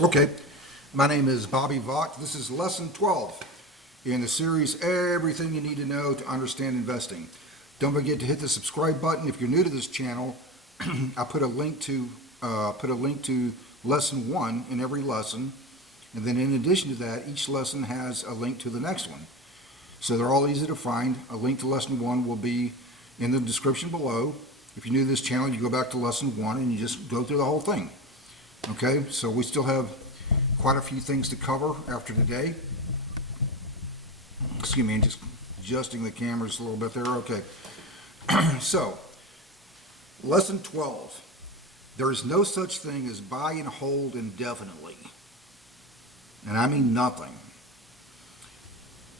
Okay, my name is Bobby Vaught. This is lesson 12 in the series Everything You Need to Know to Understand Investing. Don't forget to hit the subscribe button if you're new to this channel. I put a link to lesson 1 in every lesson, and then in addition to that, each lesson has a link to the next one. So they're all easy to find. A link to lesson 1 will be in the description below. If you're new to this channel, you go back to lesson 1 and you just go through the whole thing. Okay, so we still have quite a few things to cover after today. Excuse me, just adjusting the cameras a little bit there. Okay, so lesson 12. There is no such thing as buy and hold indefinitely. And I mean nothing.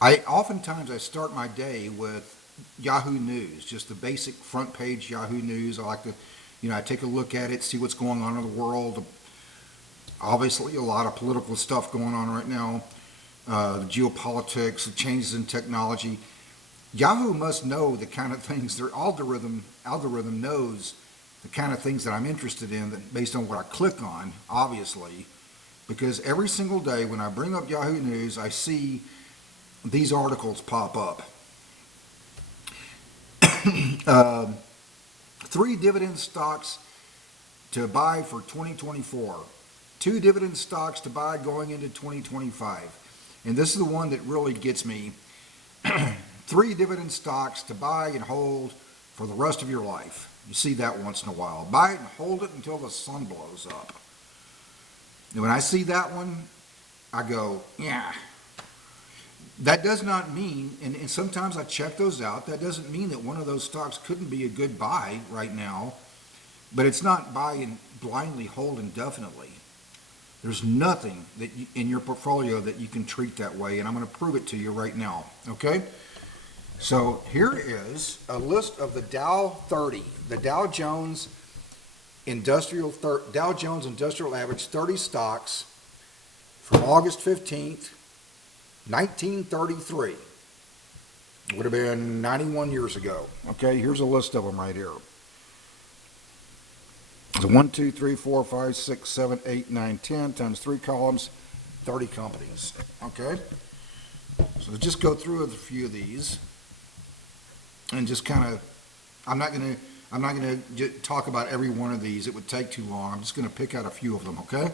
Oftentimes I start my day with Yahoo News, just the basic front page Yahoo News. I like to, I take a look at it, see what's going on in the world. Obviously, a lot of political stuff going on right now, the geopolitics, the changes in technology. Yahoo must know the kind of things, their algorithm knows the kind of things that I'm interested in based on what I click on, obviously, because every single day when I bring up Yahoo News, I see these articles pop up. 3 dividend stocks to buy for 2024. 2 dividend stocks to buy going into 2025. And this is the one that really gets me. 3 dividend stocks to buy and hold for the rest of your life. You see that once in a while. Buy it and hold it until the sun blows up. And when I see that one, I go, yeah. That does not mean, and sometimes I check those out, that doesn't mean that one of those stocks couldn't be a good buy right now, but it's not buy and blindly hold indefinitely. There's nothing that in your portfolio that you can treat that way, and I'm going to prove it to you right now, okay? So here is a list of the Dow 30, the Dow Jones Industrial Average 30 stocks from August 15th, 1933. It would have been 91 years ago. Okay, here's a list of them right here. So 1, 2, 3, 4, 5, 6, 7, 8, 9, 10 times 3 columns, 30 companies. Okay, so just go through a few of these and just kind of, I'm not going to talk about every one of these. It would take too long. I'm just going to pick out a few of them. Okay,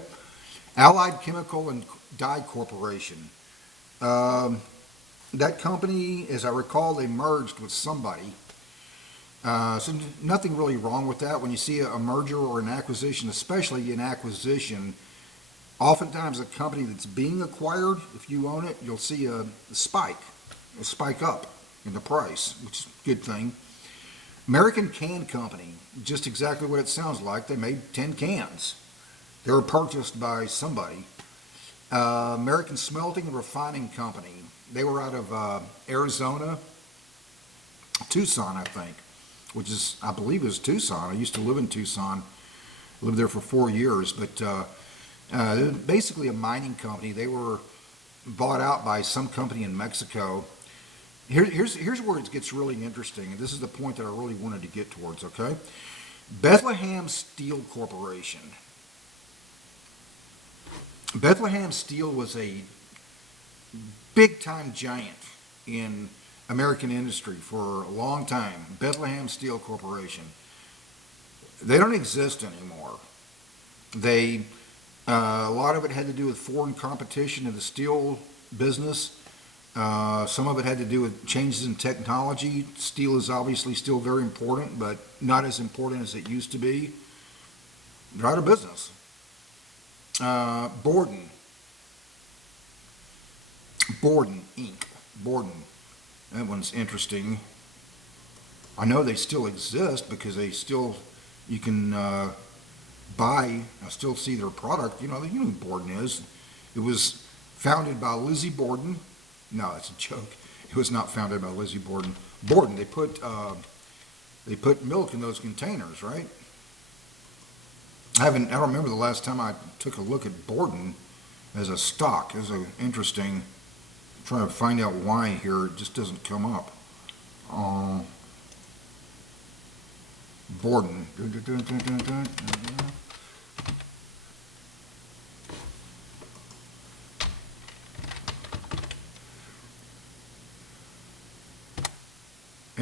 Allied Chemical and Dye Corporation. That company, as I recall, they merged with somebody. So nothing really wrong with that. When you see a merger or an acquisition, especially an acquisition, oftentimes a company that's being acquired, if you own it, you'll see a spike up in the price, which is a good thing. American Can Company, just exactly what it sounds like. They made 10 cans. They were purchased by somebody. American Smelting and Refining Company. They were out of Arizona, Tucson, I think, which is, I believe is Tucson. I used to live in Tucson, lived there for 4 years, but they're basically a mining company. They were bought out by some company in Mexico. Here's where it gets really interesting, and this is the point that I really wanted to get towards, okay? Bethlehem Steel Corporation. Bethlehem Steel was a big-time giant in American industry for a long time. Bethlehem Steel Corporation. They don't exist anymore. A lot of it had to do with foreign competition in the steel business. Some of it had to do with changes in technology. Steel is obviously still very important, but not as important as it used to be. They're out of business. Borden Inc. Borden. That one's interesting. I know they still exist because you can buy, I still see their product. You know who Borden is. It was founded by Lizzie Borden. No, that's a joke. It was not founded by Lizzie Borden. Borden, they put milk in those containers, right? I don't remember the last time I took a look at Borden as a stock. It's an interesting, trying to find out why here, it just doesn't come up. Borden.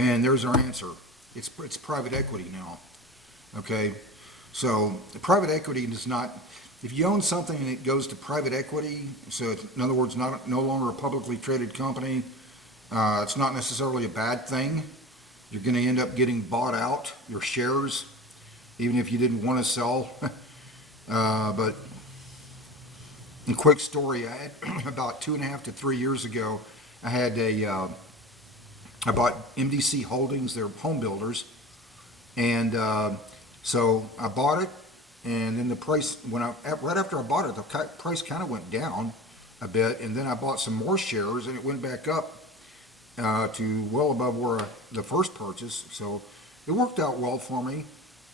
And there's our answer. It's private equity now. Okay? So the private equity does not, if you own something and it goes to private equity, so it's, in other words, no longer a publicly traded company, it's not necessarily a bad thing. You're going to end up getting bought out, your shares, even if you didn't want to sell. But a quick story, I had about 2.5 to 3 years ago, I bought MDC Holdings, they're home builders, and so I bought it, and then the price, right after I bought it, the price kind of went down a bit, and then I bought some more shares, and it went back up to well above where the first purchase, so it worked out well for me,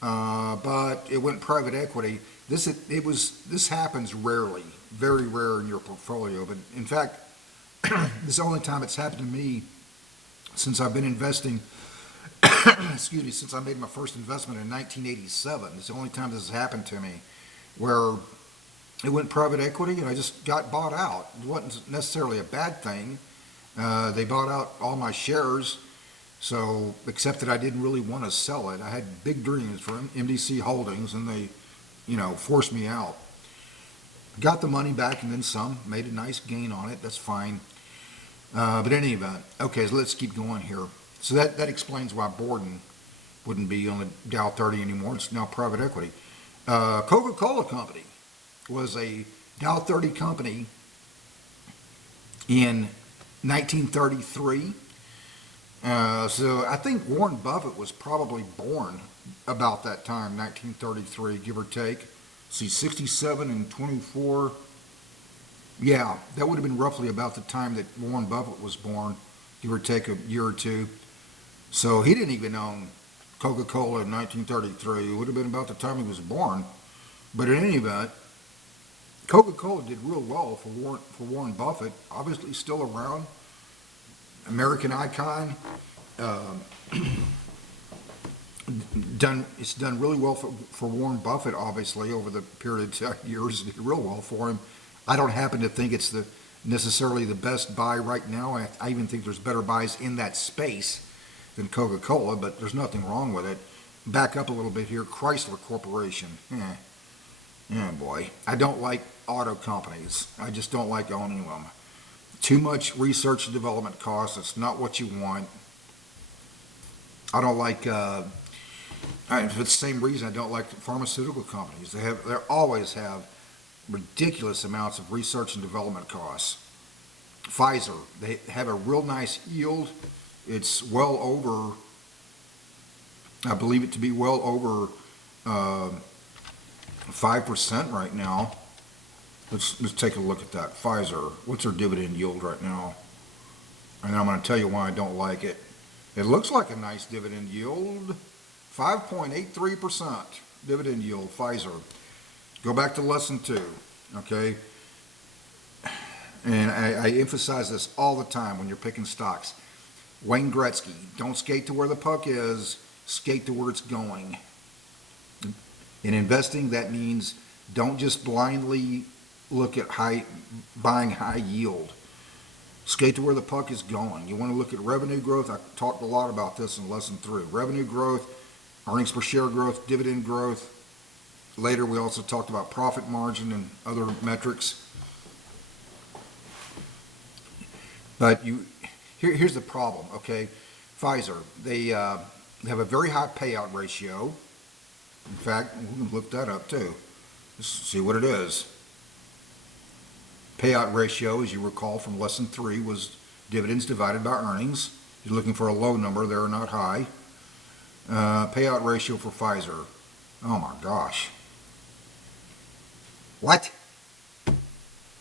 but it went private equity. This happens rarely, very rare in your portfolio, but in fact, this is the only time it's happened to me since I've been investing, excuse me, since I made my first investment in 1987. It's the only time this has happened to me, where it went private equity and I just got bought out. It wasn't necessarily a bad thing. They bought out all my shares, so, except that I didn't really want to sell it. I had big dreams for MDC Holdings, and they, forced me out. Got the money back and then some, made a nice gain on it, that's fine. But in any event, okay, so let's keep going here. So that explains why Borden wouldn't be on the Dow 30 anymore. It's now private equity. Coca-Cola Company was a Dow 30 company in 1933. So I think Warren Buffett was probably born about that time, 1933, give or take. See, 67 and 24. Yeah, that would have been roughly about the time that Warren Buffett was born, give or take a year or two. So he didn't even own Coca-Cola in 1933. It would have been about the time he was born. But in any event, Coca-Cola did real well for Warren Buffett. Obviously still around, American icon. It's done really well for Warren Buffett, obviously, over the period of years. It did real well for him. I don't happen to think it's necessarily the best buy right now. I even think there's better buys in that space than Coca-Cola, but there's nothing wrong with it. Back up a little bit here. Chrysler Corporation. Yeah, boy. I don't like auto companies. I just don't like owning them. Too much research and development costs. It's not what you want. I don't like, for the same reason I don't like pharmaceutical companies. They always have ridiculous amounts of research and development costs. Pfizer, they have a real nice yield. It's well over, I believe it to be well over 5% right now. Let's take a look at that. Pfizer, what's their dividend yield right now? And I'm going to tell you why I don't like it. It looks like a nice dividend yield. 5.83% dividend yield, Pfizer. Go back to lesson 2, okay? And I emphasize this all the time when you're picking stocks. Wayne Gretzky, don't skate to where the puck is, skate to where it's going. In investing, that means don't just blindly look at buying high yield. Skate to where the puck is going. You want to look at revenue growth. I talked a lot about this in lesson 3. Revenue growth, earnings per share growth, dividend growth. Later, we also talked about profit margin and other metrics. But here's the problem, okay? Pfizer, they have a very high payout ratio. In fact, we can look that up too. Let's see what it is. Payout ratio, as you recall from lesson 3, was dividends divided by earnings. You're looking for a low number there, not high. Payout ratio for Pfizer. Oh my gosh. What?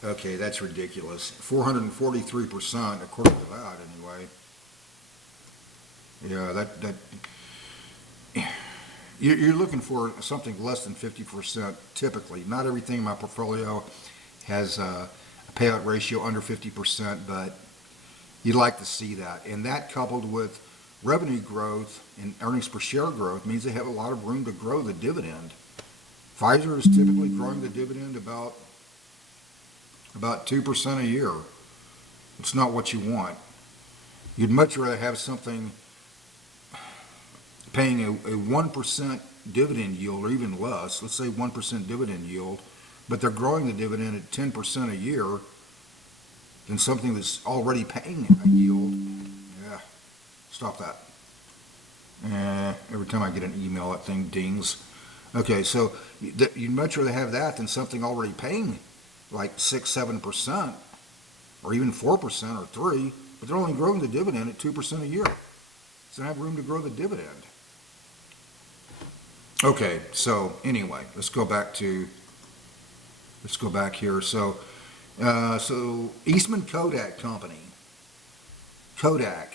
Okay, that's ridiculous. 443%, according to that, anyway. Yeah, you're looking for something less than 50% typically. Not everything in my portfolio has a payout ratio under 50%, but you'd like to see that. And that, coupled with revenue growth and earnings per share growth, means they have a lot of room to grow the dividend. Pfizer is typically growing the dividend about 2% a year. It's not what you want. You'd much rather have something paying a 1% dividend yield or even less, let's say 1% dividend yield, but they're growing the dividend at 10% a year, than something that's already paying a yield. Yeah, stop that. Every time I get an email, that thing dings. Okay, so you'd much rather have that than something already paying like 6, 7%, or even 4% or 3, but they're only growing the dividend at 2% a year. So they have room to grow the dividend. Okay, so anyway, let's go back here. So Eastman Kodak Company, Kodak,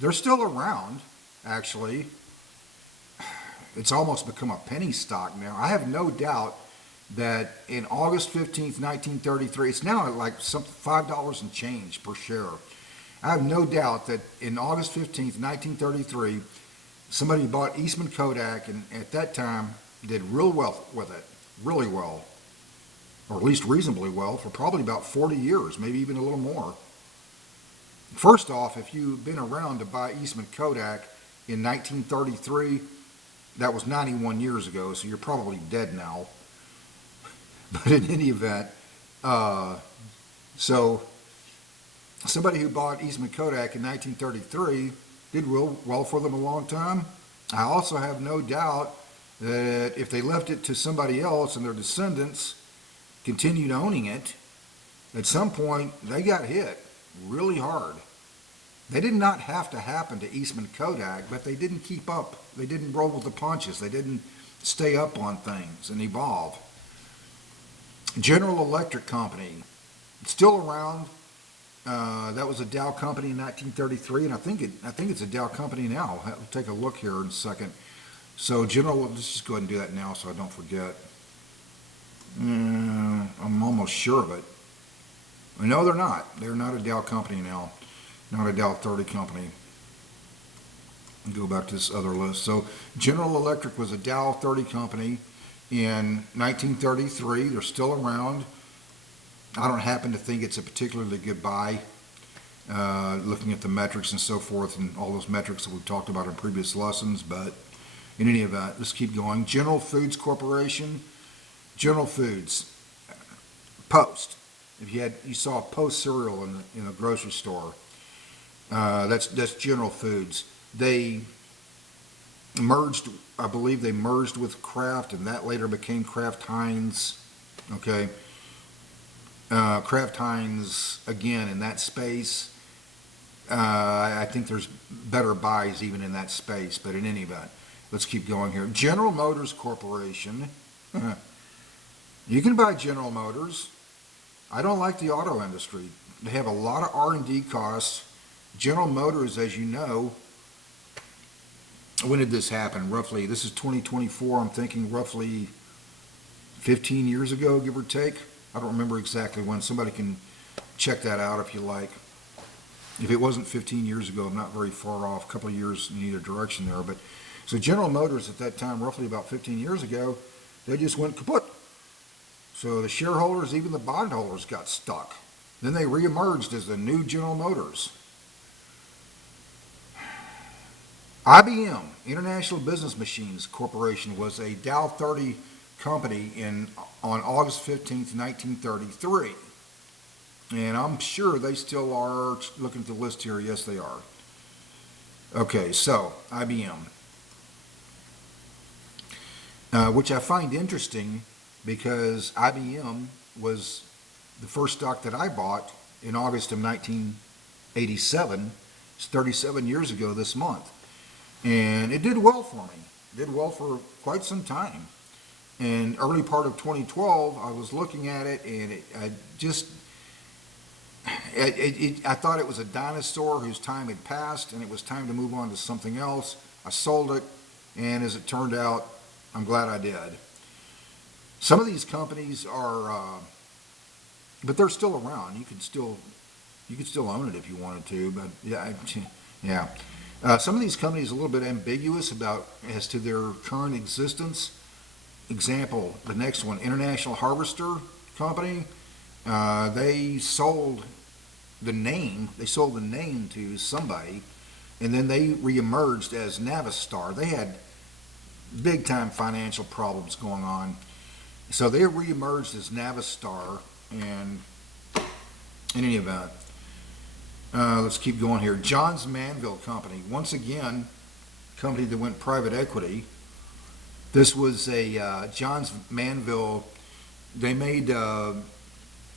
they're still around, actually. It's almost become a penny stock now. I have no doubt that in August 15th, 1933, it's now like something $5 and change per share. I have no doubt that in August 15th, 1933, somebody bought Eastman Kodak and at that time did real well with it, really well, or at least reasonably well, for probably about 40 years, maybe even a little more. First off, if you've been around to buy Eastman Kodak in 1933, that was 91 years ago, so you're probably dead now. But in any event, so somebody who bought Eastman Kodak in 1933 did real well for them a long time. I also have no doubt that if they left it to somebody else and their descendants continued owning it, at some point they got hit really hard. They did not have to happen to Eastman Kodak, but they didn't keep up. They didn't roll with the punches. They didn't stay up on things and evolve. General Electric Company, it's still around. That was a Dow company in 1933, and I think it's a Dow company now. I'll take a look here in a second. So let's just go ahead and do that now so I don't forget. I'm almost sure of it. No, they're not. They're not a Dow company now. Not a Dow 30 company. Go back to this other list. So General Electric was a Dow 30 company in 1933. They're still around. I don't happen to think it's a particularly good buy, looking at the metrics and so forth and all those metrics that we've talked about in previous lessons, but in any event, let's keep going. General Foods Corporation, General Foods, Post. If you saw Post cereal in a grocery store, that's General Foods. They merged, I believe they merged with Kraft, and that later became Kraft Heinz. Okay. Kraft Heinz, again, in that space, I think there's better buys even in that space, but in any event, let's keep going here. General Motors Corporation, you can buy General Motors. I don't like the auto industry. They have a lot of R&D costs. General Motors, as you know, when did this happen? Roughly, this is 2024, I'm thinking roughly 15 years ago, give or take. I don't remember exactly when. Somebody can check that out if you like. If it wasn't 15 years ago, I'm not very far off, a couple of years in either direction there. But so General Motors at that time, roughly about 15 years ago, they just went kaput. So the shareholders, even the bondholders, got stuck. Then they reemerged as the new General Motors. IBM, International Business Machines Corporation, was a Dow 30 company on August 15th, 1933. And I'm sure they still are. Looking at the list here, yes, they are. Okay, so IBM, which I find interesting because IBM was the first stock that I bought in August of 1987. It's 37 years ago this month. And it did well for me. It did well for quite some time. In early part of 2012, I was looking at it, and I thought it was a dinosaur whose time had passed, and it was time to move on to something else. I sold it, and as it turned out, I'm glad I did. Some of these companies are, but they're still around. You could still own it if you wanted to, but yeah. Some of these companies are a little bit ambiguous as to their current existence. Example, the next one, International Harvester Company. They sold the name to somebody, and then they reemerged as Navistar. They had big time financial problems going on. So they reemerged as Navistar, and in any event, let's keep going here. Johns Manville Company, once again, company that went private equity. This was a Johns Manville. They made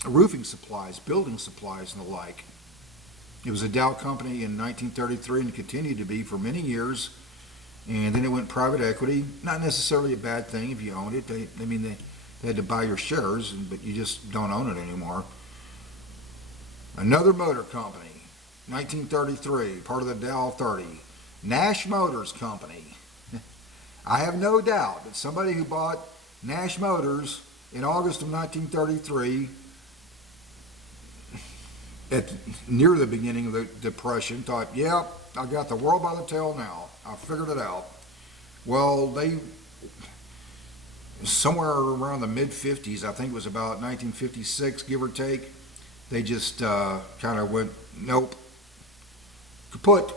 roofing supplies, building supplies, and the like. It was a Dow company in 1933 and continued to be for many years. And then it went private equity. Not necessarily a bad thing if you owned it. They had to buy your shares, but you just don't own it anymore. Another motor company, 1933, part of the Dow 30. Nash Motors Company. I have no doubt that somebody who bought Nash Motors in August of 1933, near the beginning of the Depression, thought, yeah, I got the world by the tail now. I figured it out. Well, they, somewhere around the mid-50s, I think it was about 1956, give or take, they just kind of went, nope, kaput.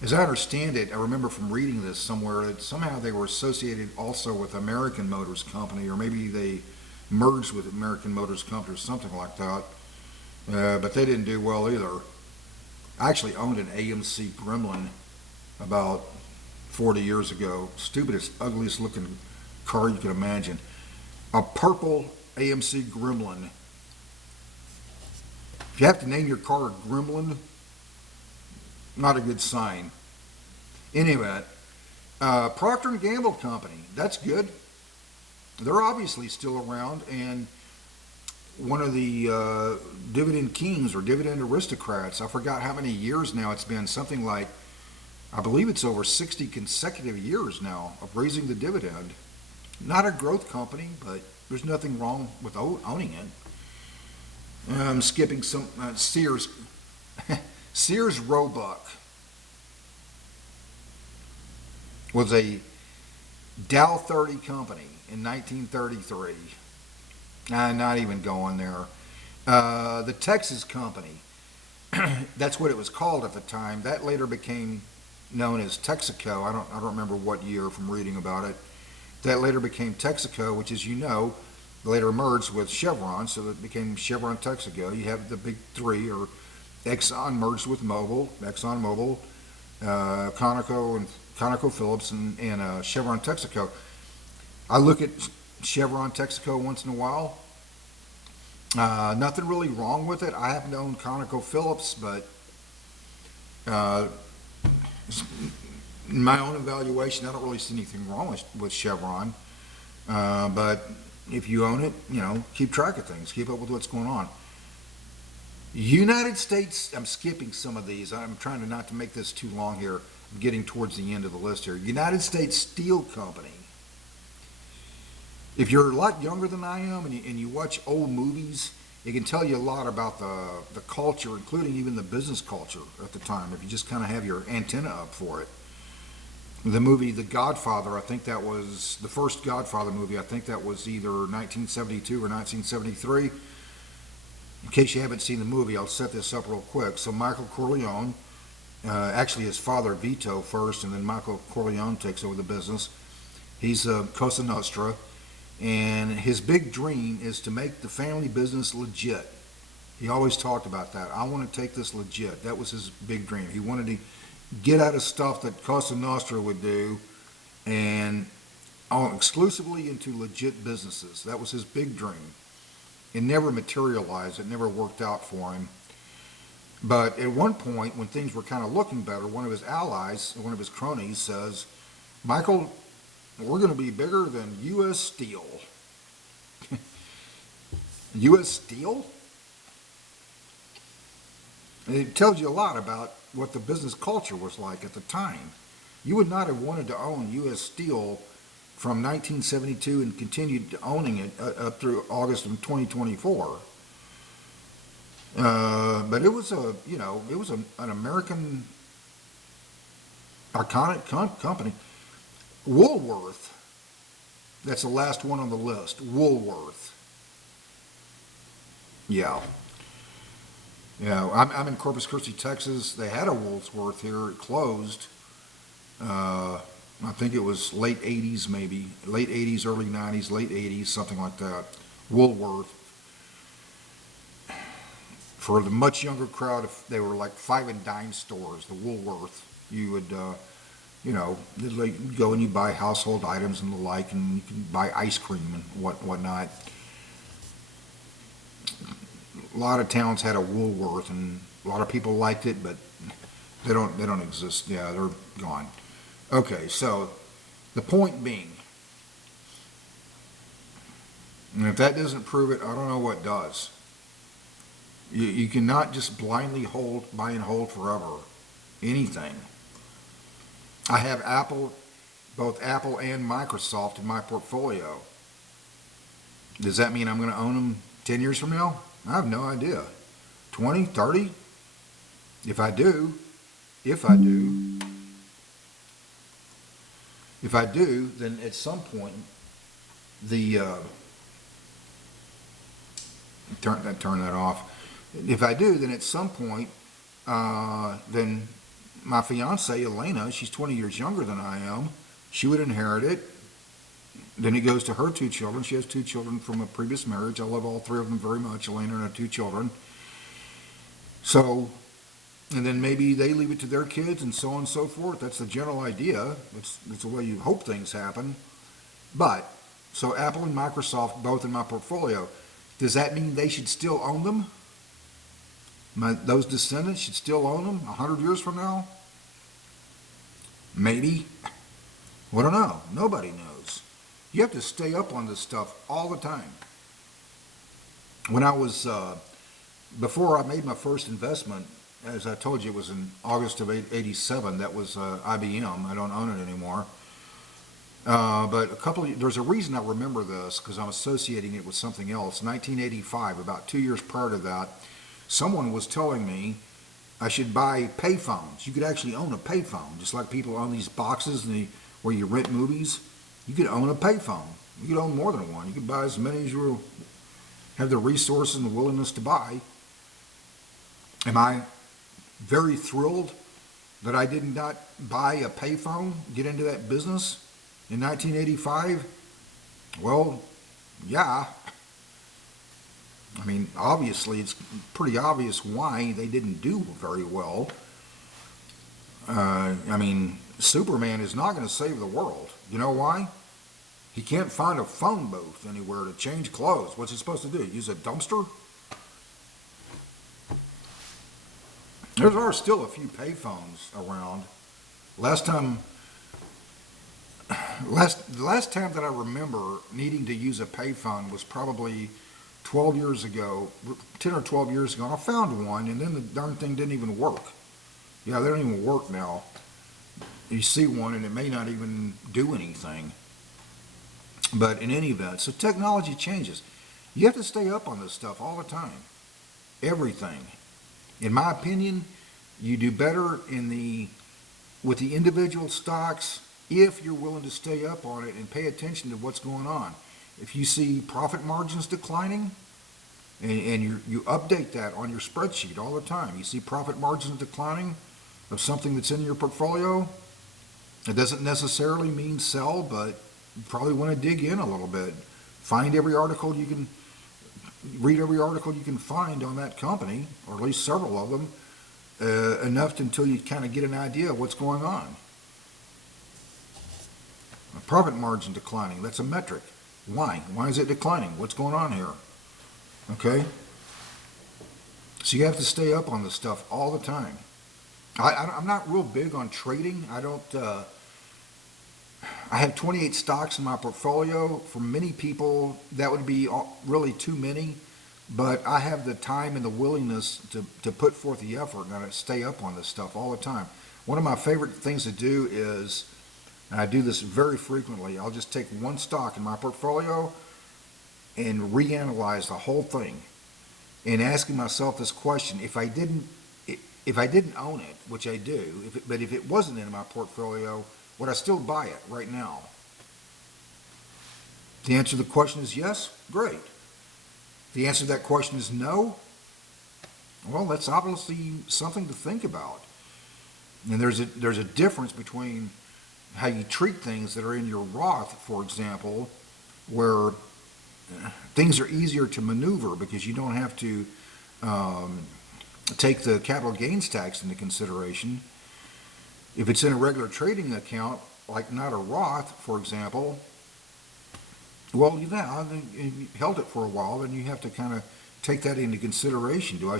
As I understand it, I remember from reading this somewhere that somehow they were associated also with American Motors Company, or maybe they merged with American Motors Company or something like that. But they didn't do well either. I actually owned an AMC Gremlin about 40 years ago. Stupidest, ugliest looking car you can imagine. A purple AMC Gremlin. If you have to name your car a Gremlin, not a good sign. Anyway, Procter & Gamble Company, that's good. They're obviously still around, and one of the dividend kings or dividend aristocrats. I forgot how many years now it's been, something like, I believe it's over 60 consecutive years now of raising the dividend. Not a growth company, but there's nothing wrong with owning it. I'm skipping some, Sears. Sears Roebuck was a Dow 30 company in 1933. Not even going there. The Texas Company, that's what it was called at the time. That later became known as Texaco. I don't remember what year from reading about it. That later became Texaco, which, as you know, later merged with Chevron, so it became Chevron Texaco. You have the big three, or Exxon merged with ExxonMobil, ConocoPhillips, and Chevron Texaco. I look at Chevron Texaco once in a while. Nothing really wrong with it. I happen to own ConocoPhillips, but in my own evaluation, I don't really see anything wrong with Chevron. But if you own it, keep track of things, keep up with what's going on. United States, I'm skipping some of these. I'm trying to not to make this too long here. I'm getting towards the end of the list here. United States Steel Company. If you're a lot younger than I am and you watch old movies, it can tell you a lot about the culture, including even the business culture at the time, if you just kind of have your antenna up for it. The movie The Godfather, I think that was the first Godfather movie. I think that was either 1972 or 1973. In case you haven't seen the movie, I'll set this up real quick. So Michael Corleone, actually his father Vito first, and then Michael Corleone takes over the business. He's Cosa Nostra, and his big dream is to make the family business legit. He always talked about that. I want to take this legit. That was his big dream. He wanted to get out of stuff that Cosa Nostra would do and exclusively into legit businesses. That was his big dream. It never materialized. It never worked out for him. But at one point, when things were kind of looking better, one of his allies, one of his cronies says, Michael, we're going to be bigger than U.S. Steel. U.S. Steel? And it tells you a lot about what the business culture was like at the time. You would not have wanted to own U.S. Steel from 1972 and continued owning it up through August of 2024. But it was an American iconic company. Woolworth, that's the last one on the list. Woolworth. Yeah. Yeah, I'm in Corpus Christi, Texas. They had a Woolworth here. It closed. I think it was late 80s, maybe. Late 80s, early 90s, late 80s, something like that. Woolworth. For the much younger crowd, if they were like five and dime stores, the Woolworth. You would, you'd go and you buy household items and the like, and you can buy ice cream and whatnot. A lot of towns had a Woolworth, and a lot of people liked it, but they don't exist. Yeah, they're gone. Okay, so the point being, and if that doesn't prove it, I don't know what does. You cannot just blindly buy and hold forever anything. I have both Apple and Microsoft in my portfolio. Does that mean I'm going to own them 10 years from now? I have no idea. 20, 30? If I do, then at some point, turn that off. If I do, then at some point, then my fiance, Elena, she's 20 years younger than I am, she would inherit it. Then it goes to her two children. She has two children from a previous marriage. I love all three of them very much, Elena and her two children. So, and then maybe they leave it to their kids and so on and so forth. That's the general idea. It's the way you hope things happen. But, so Apple and Microsoft both in my portfolio. Does that mean they should still own them? Those descendants should still own them 100 years from now? Maybe. I don't know. Nobody knows. You have to stay up on this stuff all the time. When I was, before I made my first investment, as I told you, it was in August of '87. That was IBM. I don't own it anymore. But there's a reason I remember this, because I'm associating it with something else. 1985, about 2 years prior to that, someone was telling me I should buy payphones. You could actually own a payphone, just like people own these boxes where you rent movies. You could own a payphone. You could own more than one. You could buy as many as you have the resources and the willingness to buy. Am I very thrilled that I did not buy a payphone, get into that business in 1985? Well, yeah. I mean, obviously, it's pretty obvious why they didn't do very well. I mean, Superman is not going to save the world. You know why? He can't find a phone booth anywhere to change clothes. What's he supposed to do? Use a dumpster? There are still a few payphones around. The last time that I remember needing to use a payphone was probably 12 years ago, 10 or 12 years ago, and I found one, and then the darn thing didn't even work. Yeah, they don't even work now. You see one, and it may not even do anything. But in any event, so technology changes. You have to stay up on this stuff all the time. Everything. In my opinion, you do better with the individual stocks if you're willing to stay up on it and pay attention to what's going on. If you see profit margins declining, and you update that on your spreadsheet all the time, you see profit margins declining of something that's in your portfolio, it doesn't necessarily mean sell, but you probably want to dig in a little bit. Read every article you can find on that company, or at least several of them, enough until you kind of get an idea of what's going on. A profit margin declining, that's a metric. Why? Why is it declining? What's going on here? Okay? So you have to stay up on this stuff all the time. I'm not real big on trading. I have 28 stocks in my portfolio. For many people, that would be really too many, but I have the time and the willingness to put forth the effort and to stay up on this stuff all the time. One of my favorite things to do is, and I do this very frequently, I'll just take one stock in my portfolio and reanalyze the whole thing and asking myself this question: if I didn't own it, which I do, but if it wasn't in my portfolio, would I still buy it right now? The answer to the question is yes, great. The answer to that question is no, Well, that's obviously something to think about. And there's a difference between how you treat things that are in your Roth, for example, where things are easier to maneuver because you don't have to take the capital gains tax into consideration. If it's in a regular trading account, like not a Roth, for example, well, yeah, you held it for a while, then you have to kind of take that into consideration. Do I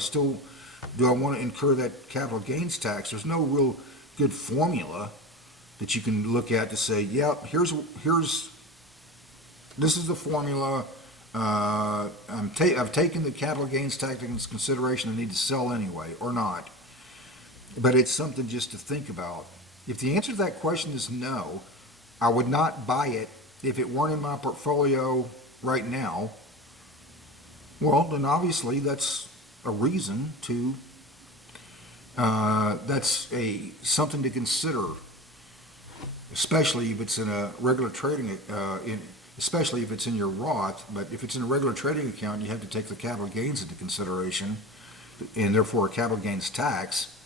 want to incur that capital gains tax? There's no real good formula that you can look at to say, yep, this is the formula. I've taken the capital gains tax into consideration. I need to sell anyway, or not. But it's something just to think about. If the answer to that question is no, I would not buy it if it weren't in my portfolio right now. Well, then obviously that's a reason to, something to consider, especially if it's in a regular trading, especially if it's in your Roth. But if it's in a regular trading account, you have to take the capital gains into consideration, and therefore a capital gains tax.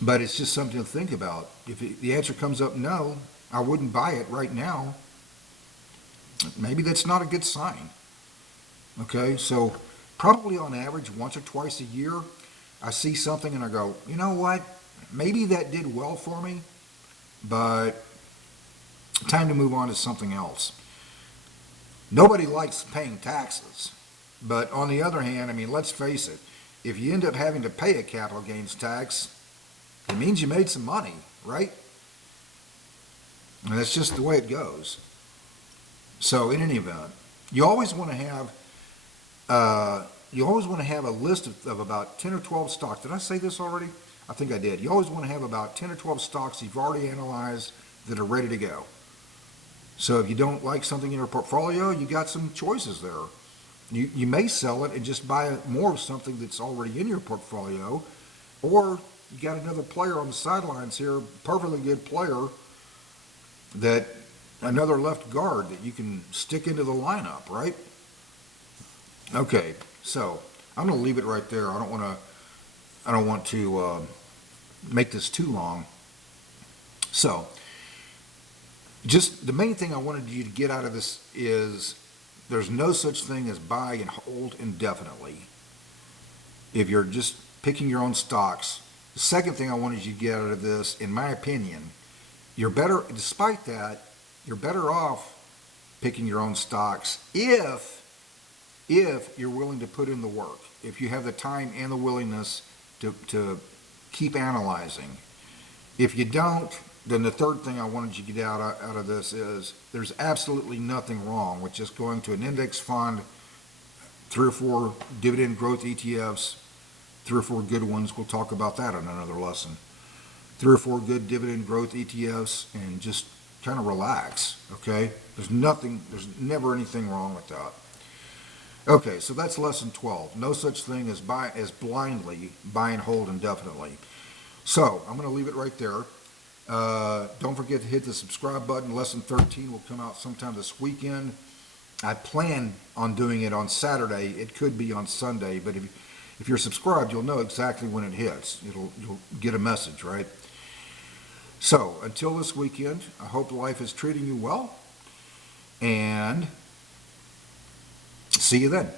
But it's just something to think about. If the answer comes up no, I wouldn't buy it right now, maybe that's not a good sign. Okay, so probably on average, once or twice a year, I see something and I go, you know what? Maybe that did well for me, but time to move on to something else. Nobody likes paying taxes, but on the other hand, I mean, let's face it, if you end up having to pay a capital gains tax, it means you made some money, right? And that's just the way it goes. So in any event, you always want to have a list of about 10 or 12 stocks. Did I say this already? I think I did. You always want to have about 10 or 12 stocks you've already analyzed that are ready to go. So if you don't like something in your portfolio, you got some choices there. You may sell it and just buy more of something that's already in your portfolio, or you got another player on the sidelines here, perfectly good player, that another left guard that you can stick into the lineup, right? Okay, so I'm going to leave it right there. I don't want to make this too long. So, just the main thing I wanted you to get out of this is there's no such thing as buy and hold indefinitely if you're just picking your own stocks. The second thing I wanted you to get out of this, in my opinion, despite that, you're better off picking your own stocks if you're willing to put in the work, if you have the time and the willingness to keep analyzing. If you don't, then the third thing I wanted you to get out of this is there's absolutely nothing wrong with just going to an index fund, 3 or 4 dividend growth ETFs, 3 or 4 good ones. We'll talk about that in another lesson. 3 or 4 good dividend growth ETFs, and just kind of relax, okay? There's never anything wrong with that. Okay, so that's lesson 12. No such thing as blindly buy and hold indefinitely. So I'm going to leave it right there. Don't forget to hit the subscribe button. Lesson 13 will come out sometime this weekend. I plan on doing it on Saturday. It could be on Sunday, but if you're subscribed, you'll know exactly when it hits. You'll get a message, right? So until this weekend, I hope life is treating you well, and see you then.